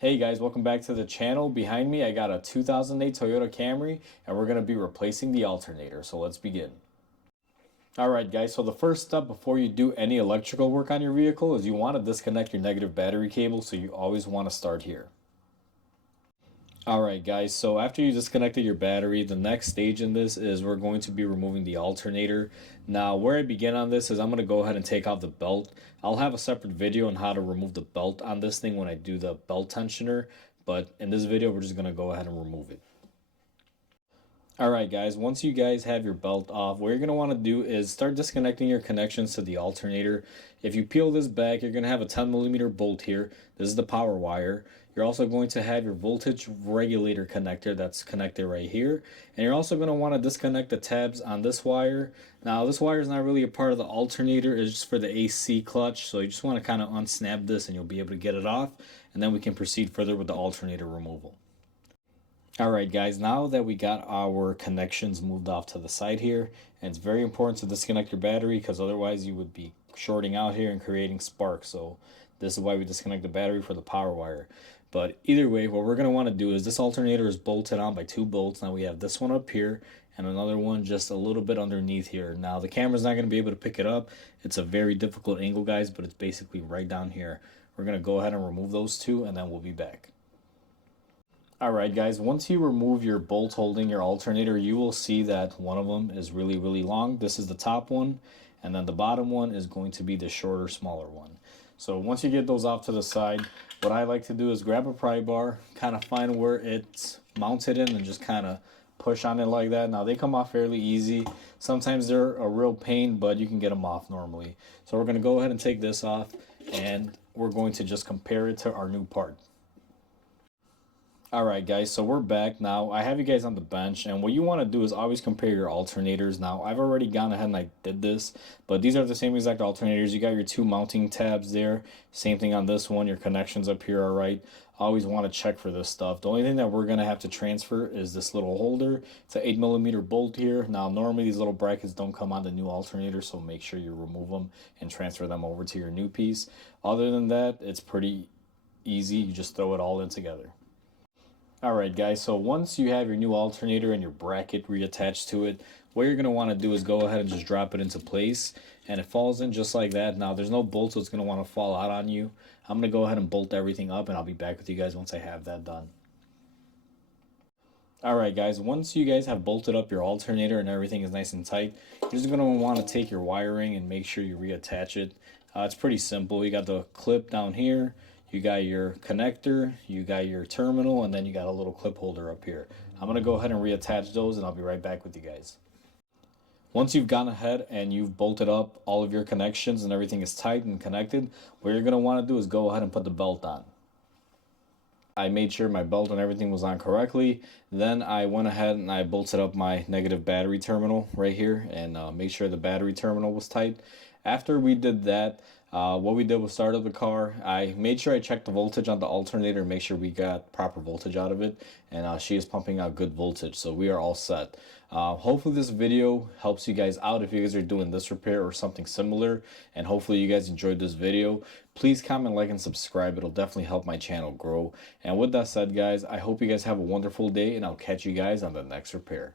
Hey guys, welcome back to the channel. Behind me I got a 2008 Toyota Camry and we're going to be replacing the alternator. So let's begin. Alright guys, so the first step before you do any electrical work on your vehicle is you want to disconnect your negative battery cable, so you always want to start here. Alright guys, so after you disconnected your battery, the next stage in this is we're going to be removing the alternator. Now where I begin on this is I'm going to go ahead and take off the belt. I'll have a separate video on how to remove the belt on this thing when I do the belt tensioner, but in this video we're just going to go ahead and remove it. Alright guys, once you guys have your belt off, what you're going to want to do is start disconnecting your connections to the alternator. If you peel this back, you're going to have a 10mm bolt here. This is the power wire. You're also going to have your voltage regulator connector that's connected right here. And you're also going to want to disconnect the tabs on this wire. Now this wire is not really a part of the alternator, it's just for the AC clutch. So you just want to kind of unsnap this and you'll be able to get it off. And then we can proceed further with the alternator removal. Alright guys, now that we got our connections moved off to the side here, and it's very important to disconnect your battery because otherwise you would be shorting out here and creating sparks. So this is why we disconnect the battery for the power wire. But either way, what we're going to want to do is this alternator is bolted on by 2 bolts. Now we have this one up here and another one just a little bit underneath here. Now the camera's not going to be able to pick it up. It's a very difficult angle guys, but it's basically right down here. We're going to go ahead and remove those two and then we'll be back. Alright guys, once you remove your bolt holding your alternator, you will see that one of them is really long. This is the top one, and then the bottom one is going to be the shorter, smaller one. So once you get those off to the side, what I like to do is grab a pry bar, kind of find where it's mounted in and just kind of push on it like that. Now they come off fairly easy. Sometimes they're a real pain, but you can get them off normally. So we're going to go ahead and take this off and we're going to just compare it to our new part. Alright guys, so we're back now. I have you guys on the bench, and what you want to do is always compare your alternators. Now I've already gone ahead and I did this, but these are the same exact alternators. You got your 2 mounting tabs there, same thing on this one. Your connections up here are right. Always want to check for this stuff. The only thing that we're going to have to transfer is this little holder. It's an 8mm bolt here. Now normally these little brackets don't come on the new alternator, so make sure you remove them and transfer them over to your new piece. Other than that, it's pretty easy. You just throw it all in together. Alright guys, so once you have your new alternator and your bracket reattached to it, what you're going to want to do is go ahead and just drop it into place, and it falls in just like that. Now there's no bolt, so it's going to want to fall out on you. I'm going to go ahead and bolt everything up and I'll be back with you guys once I have that done. Alright guys, once you guys have bolted up your alternator and everything is nice and tight, you're just going to want to take your wiring and make sure you reattach it. It's pretty simple. You got the clip down here. You got your connector, you got your terminal, and then you got a little clip holder up here. I'm going to go ahead and reattach those and I'll be right back with you guys. Once you've gone ahead and you've bolted up all of your connections and everything is tight and connected, what you're going to want to do is go ahead and put the belt on. I made sure my belt and everything was on correctly. Then I went ahead and I bolted up my negative battery terminal right here and made sure the battery terminal was tight. After we did that, what we did was start up the car. I made sure I checked the voltage on the alternator, make sure we got proper voltage out of it, and she is pumping out good voltage, so we are all set. Hopefully this video helps you guys out if you guys are doing this repair or something similar, and hopefully you guys enjoyed this video. Please comment, like, and subscribe. It'll definitely help my channel grow. And with that said guys, I hope you guys have a wonderful day, and I'll catch you guys on the next repair.